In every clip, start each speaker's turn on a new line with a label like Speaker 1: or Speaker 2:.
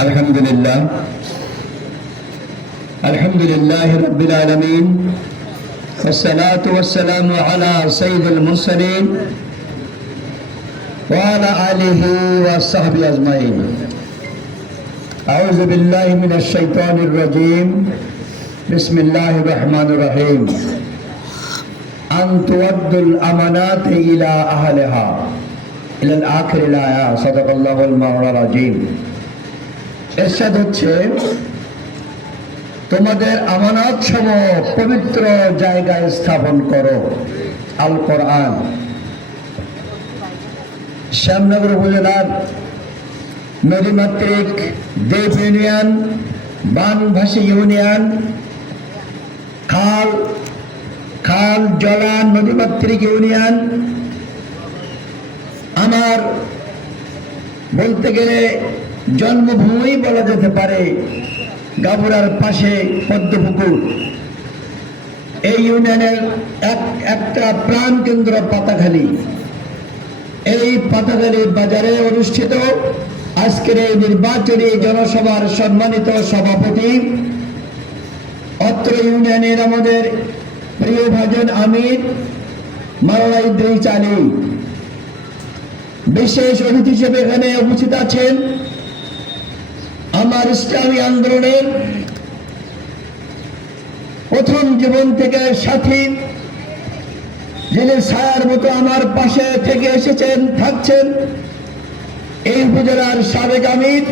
Speaker 1: الحمد لله الحمد لله رب العالمين والصلاة والسلام على سيد المرسلين وعلى آله وصحبه أجمعين أعوذ بالله من الشيطان الرجيم بسم الله الرحمن الرحيم أن تودوا الأمانات إلى أهلها এরশাদ হচ্ছে, তোমাদের আমানত সম পবিত্র জায়গায় স্থাপন করো আল কোরআন শ্যামনগর উপজেলার নদীমাতৃক দেব ইউনিয়ন, বানভাসী ইউনিয়ন, খাল খাল জলান নদীমাতৃক ইউনিয়ন আমার বলতে গেলে জন্মভূমি বলা যেতে পারে গাবুরার পাশে পদ্মপুকুর। এই ইউনিয়নের এক, একটা প্রাণ কেন্দ্র পাতাখালী। এই পাতাখালী বাজারে অনুষ্ঠিত আজকের এই নির্বাচনী জনসভার সম্মানিত সভাপতি, অত্র ইউনিয়নের আমাদের প্রিয় ভাজন আমির মাওলা ইদ্রিস আলী বিশেষ অতিথি হিসেবে এখানে উপস্থিত আছেন আমার ইসলামী আন্দোলনের প্রথম জীবন থেকে সাথী, যিনি ছায়ার মতো আমার পাশে থেকে এসেছেন, থাকছেন। এই উপজেলার সাবেক আমির,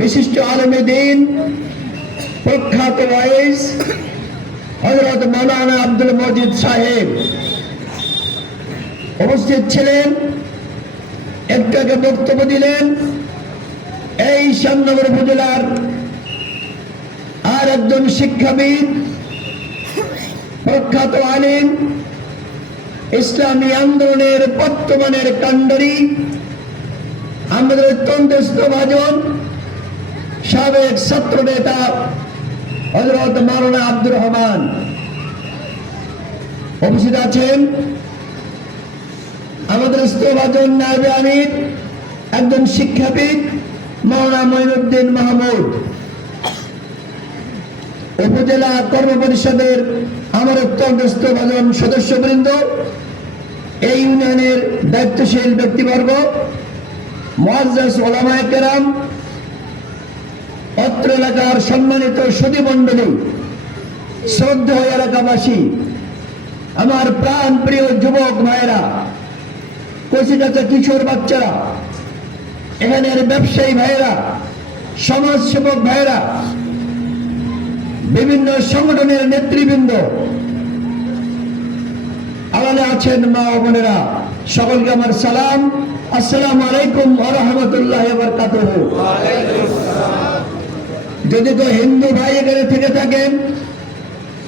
Speaker 1: বিশিষ্ট আলমী দিন, প্রখ্যাত ওয়াইস হজরত মৌলানা আব্দুল মজিদ সাহেব। উপস্থিত ছিলেন। একটু আগে বক্তব্য দিলেন। এই শ্যামনগর উপজেলার আর একজন শিক্ষাবিদ, প্রখ্যাত আলিম, ইসলামী আন্দোলনের বর্তমানের কাণ্ডারি আমাদের অত্যন্ত ভাজন সাবেক ছাত্র নেতা হজরত মাওলানা আব্দুর রহমান। উপস্থিত আছেন। আমাদের স্তভাজন নায়বে আমির, একজন শিক্ষাবিদ মাওলানা মঈনুদ্দিন মাহমুদ। উপজেলা কর্ম পরিষদের আমার অত্যন্ত স্তভাজন সদস্যবৃন্দ, এই ইউনিয়নের দায়িত্বশীল ব্যক্তিবর্গ, মহাজাস ওলামায় কেরাম, অত্র এলাকার সম্মানিত সুদী মণ্ডলী শ্রদ্ধা এলাকাবাসী, আমার প্রাণ প্রিয় যুবক ভাইয়েরা কচিকাচা কিশোর বাচ্চারা এখানের ব্যবসায়ী ভাইয়েরা সমাজ সেবক ভাইয়েরা, বিভিন্ন সংগঠনের নেতৃবৃন্দ আলালে আছেন মা ও বোনেরা। সকলকে আমার সালাম। আসসালাম আলাইকুম আরহামতুল্লাহ যদি তো হিন্দু ভাই এখানে থেকে থাকেন,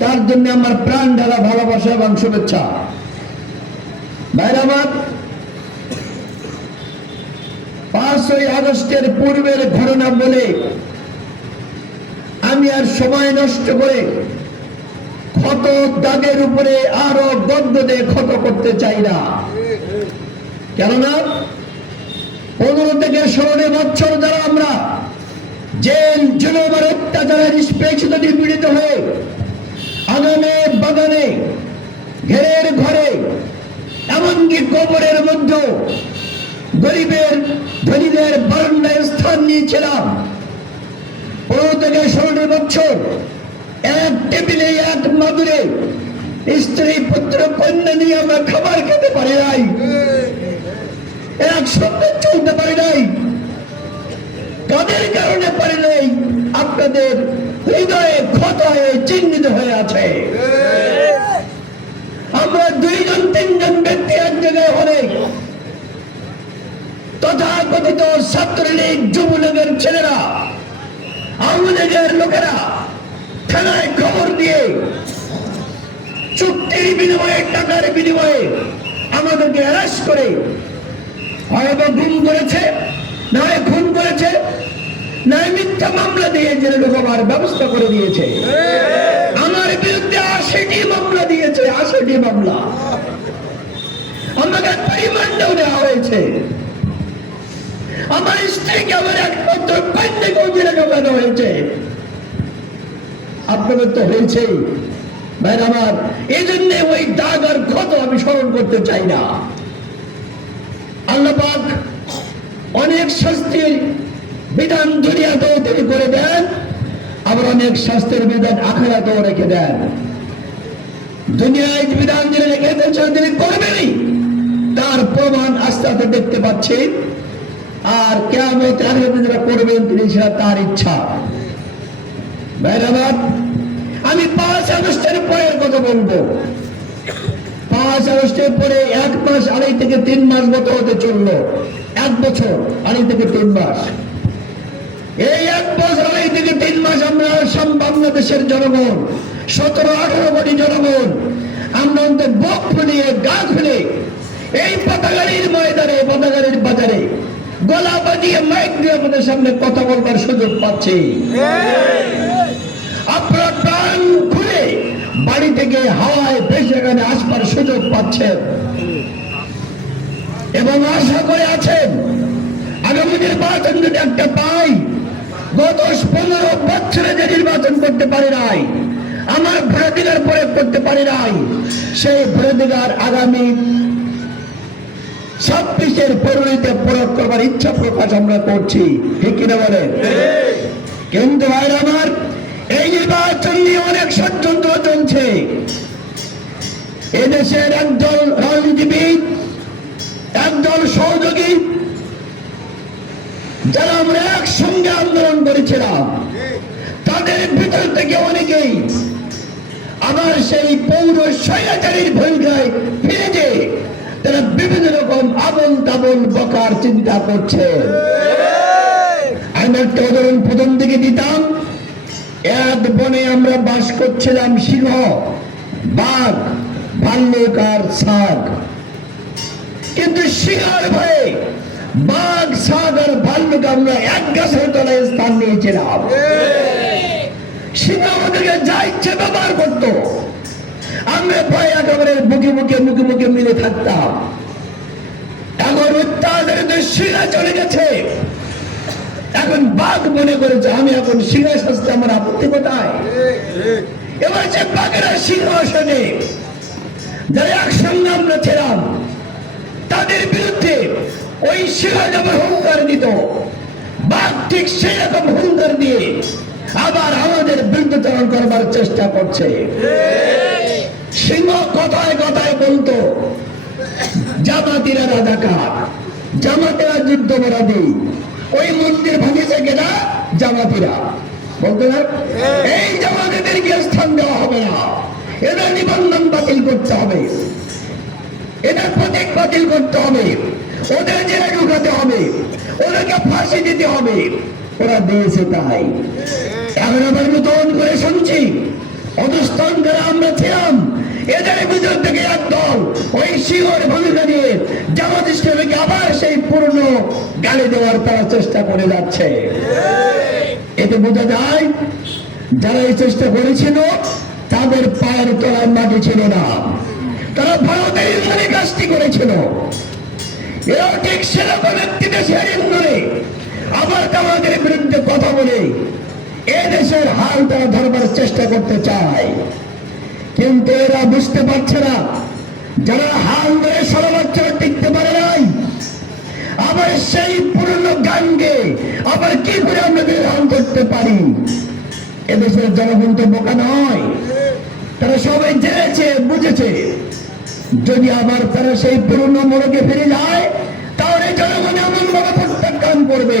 Speaker 1: তার জন্য আমার প্রাণ ঢালা ভালোবাসা এবং শুভেচ্ছা। ভাইরা আমার পাঁচই আগস্টের পূর্বের ঘটনা বলে আমি আর সময় নষ্ট করে ক্ষত দাগের উপরে আরও গদ্য দিয়ে ক্ষত করতে চাই না। কেননা পনেরো থেকে ষোলো বছর যারা আমরা জেল, জুলুমের অত্যাচারে নিষ্পেক্ষিত নিপীড়িত হয়ে আগামে বাগানে, ঘেরের ঘরে, এমনকি কবরের মধ্যে গরিবের, ধনীদের বারান্দায় স্থান নিয়েছিলাম। পনেরো থেকে বছর এক টেবিলে, এক মাদুরে। স্ত্রী, পুত্র, কন্যা নিয়ে আমরা খাবার খেতে পারি নাই। একসঙ্গে চলতে পারি নাই। কাদের কারণে পারি নাই? আপনাদের হৃদয়ে ক্ষত হয়ে চিহ্নিত হয়ে আছে। আমরা দুইজন, তিনজন ব্যক্তি এক জায়গায় হলে তথাকথিত ছাত্রলীগ যুবলীগের ছেলেরা, আওয়ামী লীগের লোকেরা থানায় খবর দিয়ে চুক্তির বিনিময়ে, টাকার বিনিময়ে আমাদেরকে হ্যারাস করে হয়তো গুম করেছে নয় খুন করেছে নয় মিথ্যা মামলা দিয়ে জেলে ঢোকাবার ব্যবস্থা করে দিয়েছে। আমার বিরুদ্ধে আশিটি মামলা দিয়েছে, আশিটি মামলা। আমাকে রিমান্ডেও দেওয়া হয়েছে। আমার স্ত্রীকে আমার একমাত্র কন্যাকেও জেলে ঢোকানো হয়েছে। আপনাদের তো হয়েছেই। ভাই আমার এই জন্য ওই দাগ আর ক্ষত আমি স্মরণ করতে চাই না। আল্লাহ অনেক শাস্তির বিধান দুনিয়াতেও তিনি করে দেন, আবার অনেক শাস্তির বিধান আখেরাতেও রেখে দেন। দুনিয়ায় বিধান যিনি রেখে দিয়েছেন, তিনি করবেনই। তার প্রমাণ আস্তে আস্তে দেখতে পাচ্ছি আর কেমন আখেরাতে যারা করবেন তিনি সেটা তার ইচ্ছা। ভাইরাবাদ আমি পাঁচ আগস্টের পরের কথা বলব। পাঁচ আগস্টের পরে এক মাস আড়াই থেকে তিন মাস মতো হতে চলল। এক বছর আড়াই থেকে তিন মাস। এই এক বছর আড়াই থেকে তিন মাস আমরা বাংলাদেশের জনগণ, সতেরো, আঠারো কোটি জনগণ, আমরা অন্তত বুক ফুলিয়ে, গা খুলে এই পতাকারির ময়দানে পতাকারির বাজারে গলা বাজিয়ে মাইক দিয়ে আমাদের সামনে কথা বলবার সুযোগ পাচ্ছি। আপনারা প্রাণ খুলে বাড়ি থেকে হাওয়ায় বেশি এখানে আসবার সুযোগ পাচ্ছেন। এবং আশা করে আছেন আগামী নির্বাচন যদি একটা পাই গত পনেরো বছরে যে নির্বাচন করতে পারি নাই আমার ভোটাধিকার প্রয়োগ করতে পারি নাই সেই ভোটাধিকার আগামী ছাব্বিশের ফেব্রুয়ারিতে প্রয়োগ করবার ইচ্ছা প্রকাশ আমরা করছি। ঠিক কিনা বলেন কিন্তু ভাইরা আমার, এই নির্বাচন নিয়ে অনেক ষড়যন্ত্র চলছে। এদেশের একদল রাজনীতিবিদ, একদল সহযোগী, যারা আমরা একসঙ্গে আন্দোলন করেছিলাম, তাদের ভিতর থেকে অনেকেই আবার সেই পৌর স্বৈরাচারীর ভূমিকায় ফিরে যে তারা বিভিন্ন রকম আবল তাবল বকার চিন্তা করছে। আমি একটা উদাহরণ প্রথম দিকে দিতাম। এক বনে আমরা বাস করছিলাম সিংহ বাঘ ভাল্লুক আর শাক। কিন্তু সিংহার ভয়ে বাঘ শাক আর ভাল্লুক আমরা এক গাছের তলায় স্থান নিয়েছিলাম। সিংহ আমাদেরকে যা ইচ্ছে ব্যবহার করতো। আমরা ভয়ে একেবারে বুকে মুখে মুখে মুখে মিলে থাকতাম। এখন অত্যাচারিত সিংহ চলে গেছে। এখন বাঘ মনে করেছে, আমি এখন সিংহ শাস্তে আমার আপত্তি কোথায়? এবার যে বাঘেরা সিংহাসনে যারা একসঙ্গে আমরা ছিলাম, তাদের বিরুদ্ধে ওই সিংহ যেমন হুঙ্কার দিত। বাঘ ঠিক সেই রকম হুঙ্কার দিয়ে আবার আমাদের বিরুদ্ধচারণ করবার চেষ্টা করছে। সিংহ কথায় কথায় বলতো জামাতিরা রাজাকার জামাতেরা যুদ্ধপরাধী ওই মন্দির ভাঙিছে কেনা? জামাতিরা। বলতো না? এই জামাতিদেরকে স্থান দেওয়া হবে না। এদের নিবন্ধন বাতিল করতে হবে। এদের প্রতীক বাতিল করতে হবে। ওদের জেলে ঢুকাতে হবে। ওদেরকে ফাঁসি দিতে হবে। ওরা দিয়েছে তাই। এখন আবার নতুন করে শুনছি। অধস্থান যারা আমরা ছিলাম। এদের ভিতর থেকে একদল ওই শিওর ভূমিকা নিয়ে জামাত ইসলামীকে আবার সেই পুরনো গালি দেওয়ার তারা চেষ্টা করে যাচ্ছে। এতে বোঝা যায়, যারা এই চেষ্টা করেছিল, তাদের পায়ের তলায় মাটি ছিল না। তারা ভারতের ইন্ধনে কাজটি করেছিল। এরাও ঠিক সেরকম একটি দেশের ইন্ধনে আবার আমাদের বিরুদ্ধে কথা বলে এ দেশের হাল তারা ধরবার চেষ্টা করতে চায়। কিন্তু এরা বুঝতে পারছে না, যারা হাল ধরে বছর টিকতে পারে নাই, আবার সেই পুরনো গানকে আবার কি করে আমরা নির্ধারণ করতে পারি? এদেশের জনগণ তো বোকা নয়, তারা সবাই জেনেছে, বুঝেছে। যদি আবার তারা সেই পুরনো মোড়কে ফিরে যায়, তাহলে জনগণ এমন ভাবে প্রত্যাখ্যান করবে।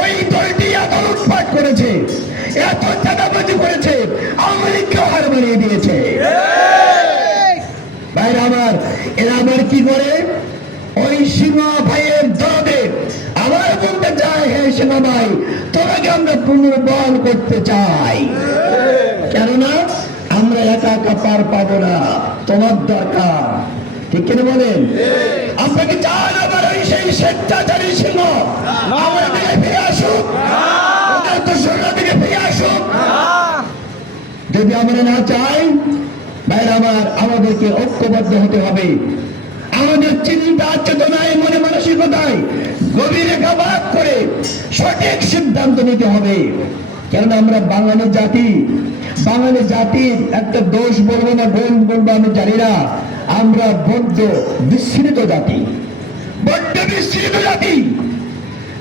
Speaker 1: ওই দলটি এত লুটপাট করেছে। এত চাঁদাবাজি করেছে। আওয়ামী লীগকেও হার বানিয়ে দিয়েছে। ভাইরা আমার এরা আবার কি করে? ওই সীমা ভাইয়ের দলদের আবার বলতে ভাই হে সেনা ভাই তোমাকে আমরা পুনর্বল করতে চাই। কেননা আমরা একা একা পার পাবো না। তোমার দরকার। ঠিক কিনা বলেন? আপনাকে চান আবার ওই সেই স্বেচ্ছাচারী সিংহ আমরা যদি আমরা না চাই ভাইরা আমার, আমাদেরকে ঐক্যবদ্ধ হতে হবে। আমাদের চিন্তা, চেতনায়, মনে মানসিকতায় গভীর রেখাপাত করে সঠিক সিদ্ধান্ত নিতে হবে। কেননা আমরা বাঙালি জাতি। বাঙালি জাতির একটা দোষ বলব না গুণ বলব আমি জানি না। আমরা বড্ড বিস্মৃত জাতি। বড্ড বিস্মৃত জাতি।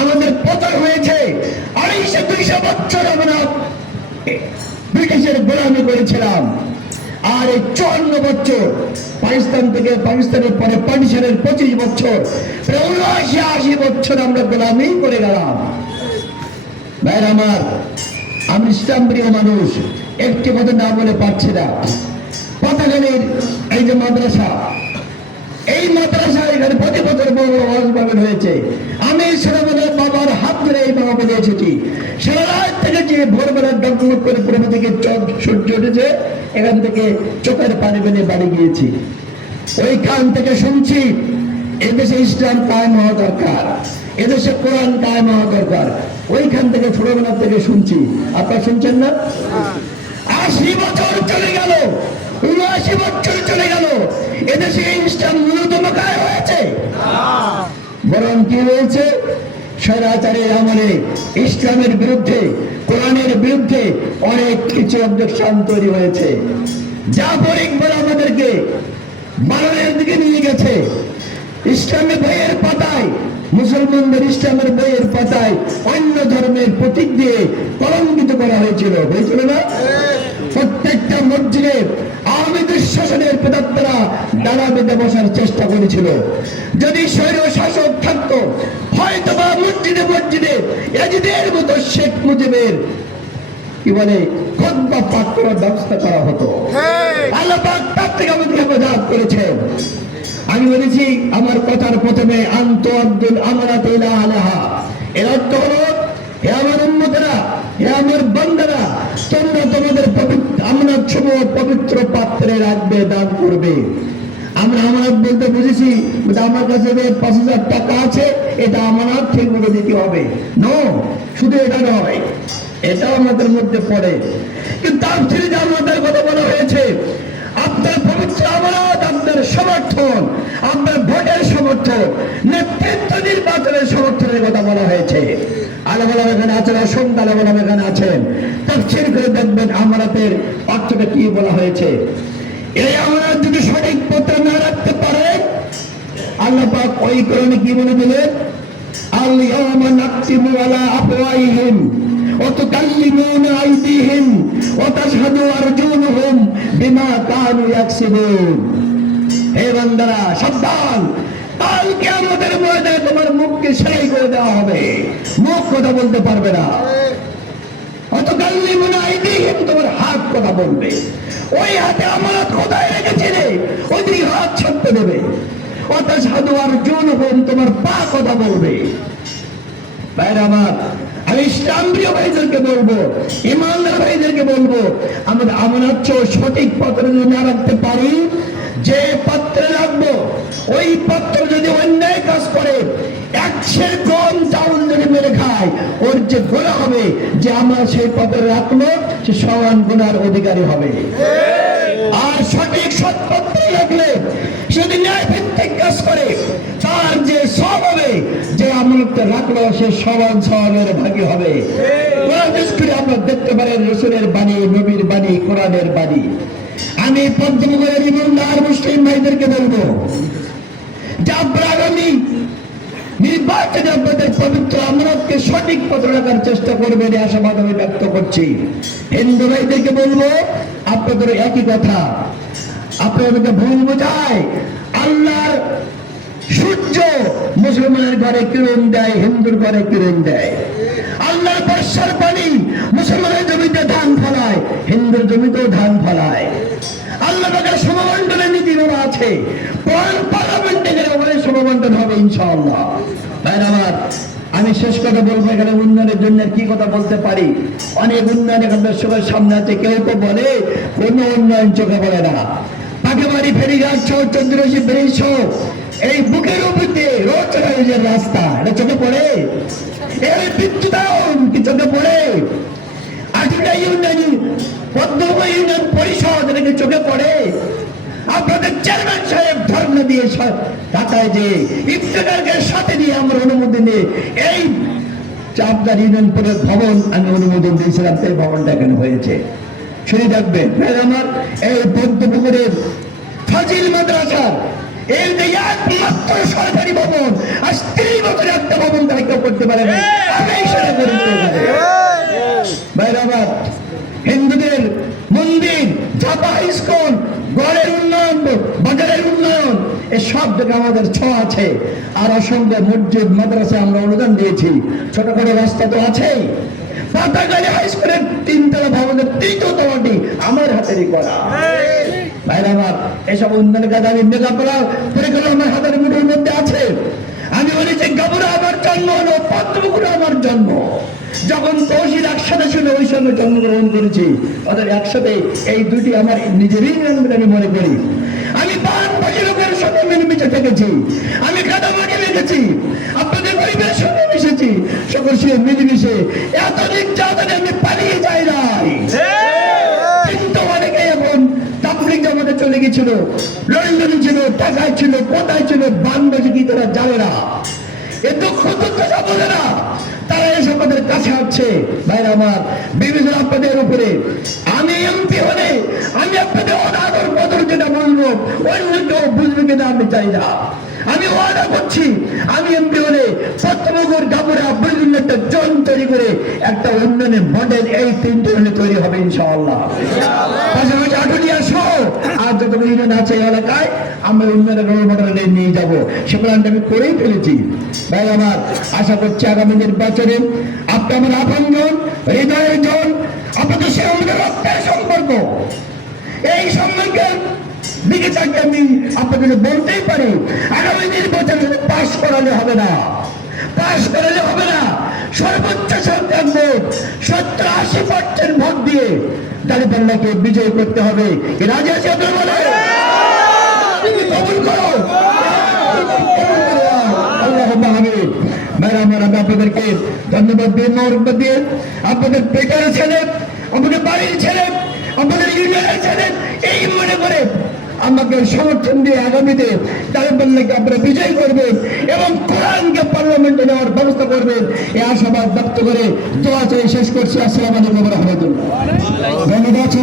Speaker 1: আমাদের পতন হয়েছে আড়াইশো, দুইশো বছর আমরা ব্রিটিশের গোলামি করেছিলাম। আর এই চুয়ান্ন বছর পাকিস্তান থেকে পাকিস্তানের পরে পাকিস্তানের পঁচিশ বছর, প্রায় উনআশি, আশি বছর আমরা গোলামি করে গেলাম। ভাইয়ের আমার, আমি ইসলাম প্রিয় মানুষ, একটি কথা না বলে পারছি না। পতাকানের এই যে মাদ্রাসা। এই মাদ্রাসা এখানে প্রতি বছর বড় হয়েছে। আমি সেনাবাদের বাবার হাত ধরে এই বাবা এসেছি। সারা থেকে যে ভোরবেলা ডগমগ করে প্রভু থেকে চোখ সূর্য উঠেছে, এখান থেকে চোখের পানি বেনে বাড়ি গিয়েছি। ওইখান থেকে শুনছি, এদেশে ইসলাম কায়েম হওয়া দরকার, এদেশে কোরআন কায়েম হওয়া দরকার। ওইখান থেকে ছোটবেলা থেকে শুনছি। আপনারা শুনছেন না? আশি বছর চলে গেল, উনআশি বছর চলে গেল, এদেশে ইসলাম ন্যূনতম কায় হয়েছে। বরং কি হয়েছে? স্বৈরাচারের আমলে ইসলামের বিরুদ্ধে, কোরআনের বিরুদ্ধে অনেক কিছু অবজেকশন তৈরি হয়েছে। যা পরিক বলে আমাদেরকে মারণের দিকে নিয়ে গেছে। ইসলামী বইয়ের পাতায়, মুসলমানদের ইসলামের বইয়ের পাতায় অন্য ধর্মের প্রতীক দিয়ে কলঙ্কিত করা হয়েছিল। হয়েছিল না? প্রত্যেকটা মসজিদে আওয়ামী শাসনের প্রেতাত্মারা দাঁড়া বেঁধে বসার চেষ্টা করেছিল। যদি স্বৈর শাসক থাকতো হয়তো মসজিদে মসজিদে। এজিদের মতো শেখ মুজিবের কি বলে খোদ্া পাঠ করার ব্যবস্থা করা হতো। আল্লাহ পাক তার থেকে আমাদের হেফাজত করেছেন। আমি বলেছি আমার কথার প্রথমে আন্ত আব্দুল আমানাত ইলা আলাহা। এর অর্থ হলো হে আমার উন্মতেরা হে আমার বান্দারা তোমরা তোমাদের পবিত্র আমানত সমূহ পবিত্র পাত্রে রাখবে দান করবে। আমরা আমানত বলতে বুঝেছি আমার কাছে যে পাঁচ হাজার টাকা আছে, এটা আমানত ঠিক মতো দিতে হবে। নো শুধু এটা নয় এটাও আমাদের মধ্যে পড়ে। কিন্তু তার ছেড়ে যে আমাদের কথা বলা হয়েছে, আপনার পবিত্র আমানত, আপনার সমর্থন, আপনার ভোটের সমর্থন, নেতৃত্ব নির্বাচনের সমর্থনের কথা বলা হয়েছে। আলাম আলাম এখানে আছেন, অসংখ্য আলাম আলাম এখানে আছেন। তাফসীর করে দেখবেন আমানতের অর্থটা কি বলা হয়েছে। এই আমানত যদি সঠিক পথে না রাখতে পারে, আল্লাহ পাক ওই কারণে কি বলে দিলেন তোমার মুখকে সেলাই করে দেওয়া হবে। মুখ কথা বলতে পারবে না। অত কাল্লিমুনা আইদিহিম, তোমার হাত কথা বলবে। ওই হাতে আমানত কোথায় রেখেছিলে। ওই দিকে হাত ছাড়তে দেবে। অত সাধু আর হোম তোমার পা কথা বলবে। আমার, আমি ইসলাম ভাইদেরকে বলব, ইমানদার ভাইদেরকে বলব, আমাদের আমানত সঠিক পাত্রে যদি না রাখতে পারি, যে পাত্রে রাখব, ওই পাত্র যদি অন্যায় কাজ করে একশের কম চাউল যদি মেরে খায় ওর যে গোনা হবে, যে আমরা সেই পাত্রে রাখল সে সমান গুণার অধিকারী হবে। আর সঠিক সৎপত্রে রাখলে যদি ন্যায় ভিত্তিক কাজ করে, তার যে সব হবে, যে আমলটা রাখল, সে সমান সমানের ভাগী হবে। আমরা দেখতে পারেন, রসুলের বাণী, নবীর বাণী, কোরআনের বাণী। আমি পদ্মনগরের ইমানদার মুসলিম ভাইদেরকে বলব যে আগামী আপনাদের পবিত্র সঠিক রাখার চেষ্টা আশাবাদ আমি ব্যক্ত করছি। হিন্দু ভাইদেরকে বলব, আপনাদের একই কথা। আপনাদেরকে ভুল বোঝায়। সূর্য মুসলমানের ঘরে কিরণ দেয়, হিন্দুর ঘরে কিরণ দেয়। আল্লাহর বর্ষার পানি মুসলমানের জমিতে ধান ফলায়, হিন্দুর জমিতেও ধান ফলায়। আল্লাহ সমবন্টনের নীতিমালা আছে। আমি শেষ কথা বলব এখানে উন্নয়নের জন্য কি কথা বলতে পারি? অনেক উন্নয়ন এখন সামনে আছে, কেউ তো বলে, কোন উন্নয়ন চোখে পড়ে না। পাকেবাড়ি ফেরিঘাট সহ চন্দ্রশী ব্রিজ সহ, এই বুকের উপর দিয়ে রোজ চলাচলের রাস্তা, এটা চোখে পড়ে? এই বিদ্যুতায়ন কি চোখে পড়ে? আটটা ইউনিয়ন পদ্মম ইউনিয়ন পরিষদ এটাকে চোখে পড়ে? আপনাদের চেয়ারম্যান সাহেব ধর্ম দিয়ে ঢাকায় যে ইফতেখারকে সাথে নিয়ে আমরা অনুমোদন নিয়ে এই চাপদার ভবন আমি অনুমোদন দিয়েছিলাম, সেই ভবনটা এখানে হয়েছে। শুনে ভাই, আমার এই পদ্মপুকুরের ফাজিল মাদ্রাসার এই যে একমাত্র সরকারি ভবন, আজ তিরিশ বছরে একটা ভবন তারা কেউ করতে পারে না আমি সেটা করে দিতে পারি ভাইরা আমার হিন্দুদের মন্দির ঝাপা ইস্কন গড়ের উন্নয়ন বাজারের উন্নয়ন এই সব জায়গায় আমাদের ছ আছে। আর অসংখ্য মসজিদ, মাদ্রাসা আমরা অনুদান দিয়েছি। ছোটখাটো রাস্তা তো আছেই। পাতাগাড়ি হাই স্কুলের তিনতলা ভবনের তৃতীয় তলাটি আমার হাতেরই করা। ভাইরা আমার, এসব উন্নয়নের কাজ আমি মেঘাপড়া পরিকল্পনা আমার হাতের মুঠোর মধ্যে আছে। আমি বলেছি, গাবুরা আমার জন্ম হলো আমার জন্ম। যখন তহসিল একসাথে ছিল, ওই সঙ্গে জন্মগ্রহণ করেছি। ওদের একসাথে এই দুটি আমার নিজেরই আমি মনে করি। আমি সঙ্গে থেকেছি। আমি কাদামাটি লেগেছি আপনাদের পরিবারের সঙ্গে মিশেছি। সকল সে মিলেমিশে এত নির্যাতনে আমি পালিয়ে যাই নাই। কিন্তু অনেকে এখন তাবলিগ জামাতে চলে গেছিল লন্ডনে ছিল টাকায় ছিল কোথায় ছিল বাংলাদেশে কি তারা জানে না। এ দুঃখ দুর্দশা বোঝে না। তারা এসে আপনাদের কাছে আসছে। ভাইরা আমার বিবেচনা আপনাদের উপরে। আমি এমপি হলে আমি আপনাদের কদর যেটা বলব অন্য কেউ বুঝবে কিনা আমি চাই না। আমি ওয়াদা করছি, আমি এমপি হলে সত্যমগর গাবুরা বৈজন্য একটা জন তৈরি করে একটা উন্নয়নের মডেল এই তিনটে হলে তৈরি হবে ইনশাআল্লাহ। পাশাপাশি আটুলিয়া সহ আর যত ইউনিয়ন আছে এলাকায়, আমরা উন্নয়নের রোল মডেল নিয়ে যাব। সে আমি করেই ফেলেছি। ভাই, আমার আশা করছি আগামী নির্বাচনে আপনি আমার আপনজন, হৃদয়ের জন, আপনাদের সে আমাদের রক্তের সম্পর্ক। এই সম্পর্কের তাকে আমি আপনাদের বলতেই পারি, আগামী নির্বাচনে পাশ করালে হবে না। পাশ করালে হবে না। সর্বোচ্চ সংখ্যক ভোট, সত্তর আশি পার্সেন্ট ভোট দিয়ে দাঁড়িপাল্লাকে বিজয় করতে হবে। রাজি আছে আপনার কবুল করো। আপনাদেরকে ধন্যবাদ দিয়ে, মহব্বত দিয়ে আপনাদের বেকার ছেলে, আপনাদের বাড়ির ছেলে, আপনাদের ইউনিয়নের ছেলে, এই মনে করে আমাকে সমর্থন দিয়ে আগামীতে তালেবানকে আপনারা বিজয় করবেন এবং কোরআনকে পার্লামেন্টে নেওয়ার ব্যবস্থা করবেন এ আশাবাদ ব্যক্ত করে দোয়া চাই শেষ করছি। আসসালাম আলাইকুম রহমতুল্লাহ। ধন্যবাদ।